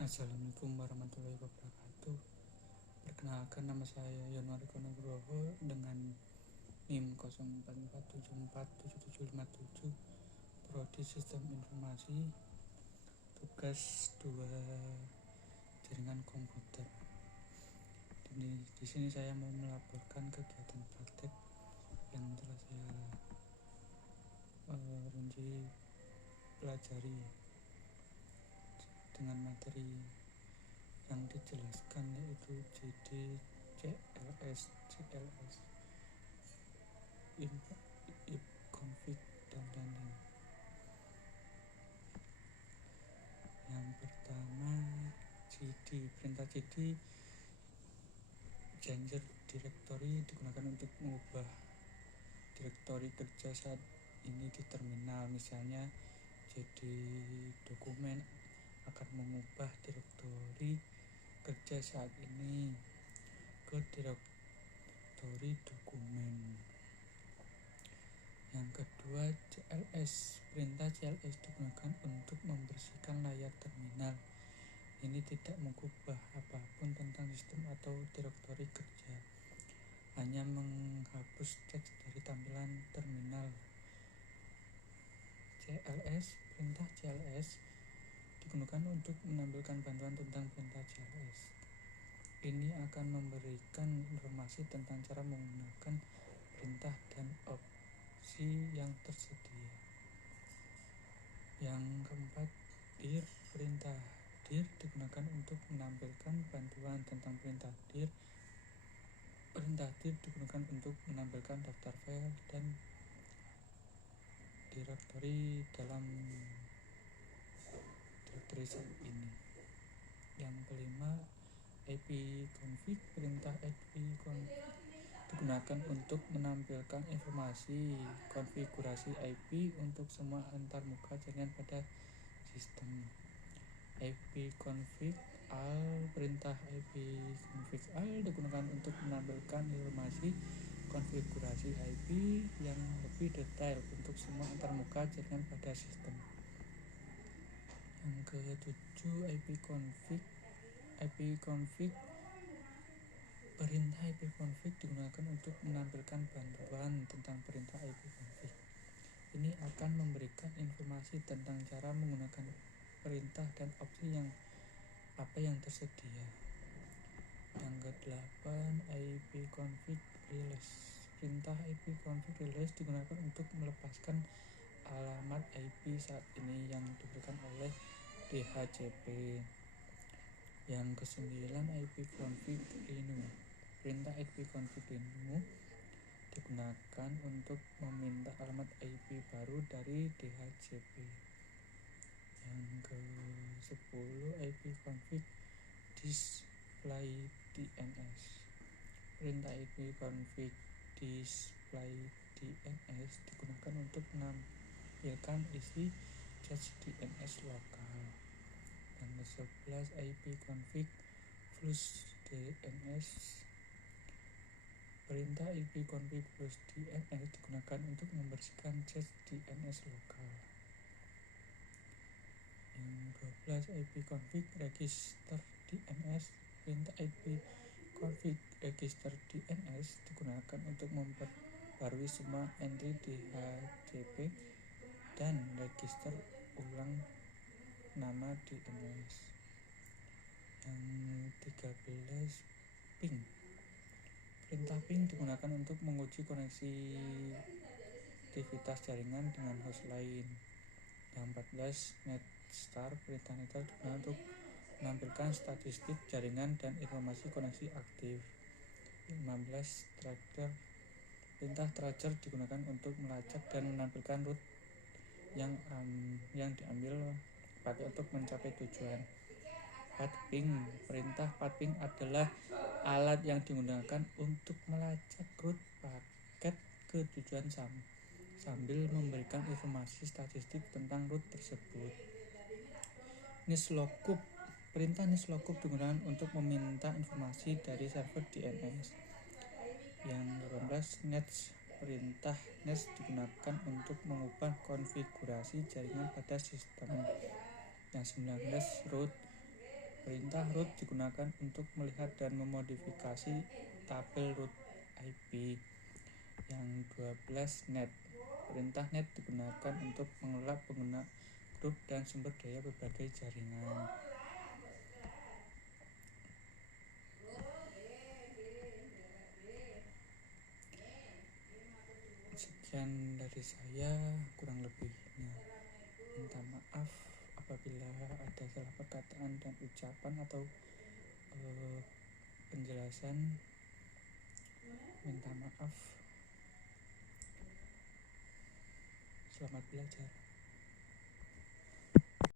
Assalamualaikum warahmatullahi wabarakatuh. Perkenalkan, nama saya Yanwariko Nugroho dengan NIM 04474777, Prodi Sistem Informasi, tugas 2 jaringan komputer. Di sini saya mau melaporkan kegiatan praktek yang telah saya rinci pelajari dengan materi yang dijelaskan, yaitu JD, CLS, config, dan lain-lain. Yang pertama, CD. Perintah CD changer directory digunakan untuk mengubah direktori kerja saat ini di terminal. Misalnya jadi dokumen akan mengubah direktori kerja saat ini ke direktori dokumen. Yang kedua, CLS. Perintah CLS digunakan untuk membersihkan layar terminal. Ini tidak mengubah apapun tentang sistem atau direktori kerja, hanya menghapus teks dari tampilan terminal. Perintah CLS digunakan untuk menampilkan bantuan tentang perintah CLS. Ini akan memberikan informasi tentang cara menggunakan perintah dan opsi yang tersedia. Yang keempat, dir. Perintah dir digunakan untuk menampilkan bantuan tentang perintah dir. Perintah dir digunakan untuk menampilkan daftar file dan direktori dalam direktori saat ini. Yang kelima, ipconfig. Perintah ipconfig digunakan untuk menampilkan informasi konfigurasi IP untuk semua antarmuka jaringan pada sistem. ipconfig all. Perintah ipconfig all digunakan untuk menampilkan informasi konfigurasi IP yang lebih detail untuk semua antarmuka jaringan pada sistem. Yang ketujuh, ipconfig. Perintah ipconfig digunakan untuk menampilkan bantuan tentang perintah ipconfig. Ini akan memberikan informasi tentang cara menggunakan perintah dan opsi yang tersedia. Yang ke-8, ipconfig release. Perintah ipconfig release digunakan untuk melepaskan alamat IP saat ini yang diberikan oleh DHCP. Yang ke-9, ipconfig renew. Perintah ipconfig renew digunakan untuk meminta alamat IP baru dari DHCP. Yang ke-10, ipconfig display DNS. Perintah ipconfig display DNS digunakan untuk menampilkan isi cache DNS lokal. Yang ke-11, ipconfig flush DNS. Perintah ipconfig flush DNS digunakan untuk membersihkan cache DNS lokal. Yang 12, ipconfig register DNS. Perintah ipconfig register DNS digunakan untuk memperbarui semua entry DHCP dan register ulang nama DNS. Yang 13, ping. Perintah ping digunakan untuk menguji konektivitas jaringan dengan host lain. Yang 14, netstar. Perintah netstar digunakan untuk menampilkan statistik jaringan dan informasi koneksi aktif. 15, tracker. Perintah tracker digunakan untuk melacak dan menampilkan route yang diambil pakai untuk mencapai tujuan. Pathping. Perintah pathping adalah alat yang digunakan untuk melacak route paket ke tujuan sambil memberikan informasi statistik tentang route tersebut. Nislokup. Perintah nislokup digunakan untuk meminta informasi dari server DNS. Yang 18, nets. Perintah nets digunakan untuk mengubah konfigurasi jaringan pada sistem. Yang 19, route. Perintah root digunakan untuk melihat dan memodifikasi tabel root IP. Yang 12 net. Perintah net digunakan untuk mengelola pengguna grup dan sumber daya berbagai jaringan. Sekian dari saya, kurang lebihnya minta maaf apabila ada salah perkataan dan ucapan atau penjelasan. Minta maaf. Selamat belajar.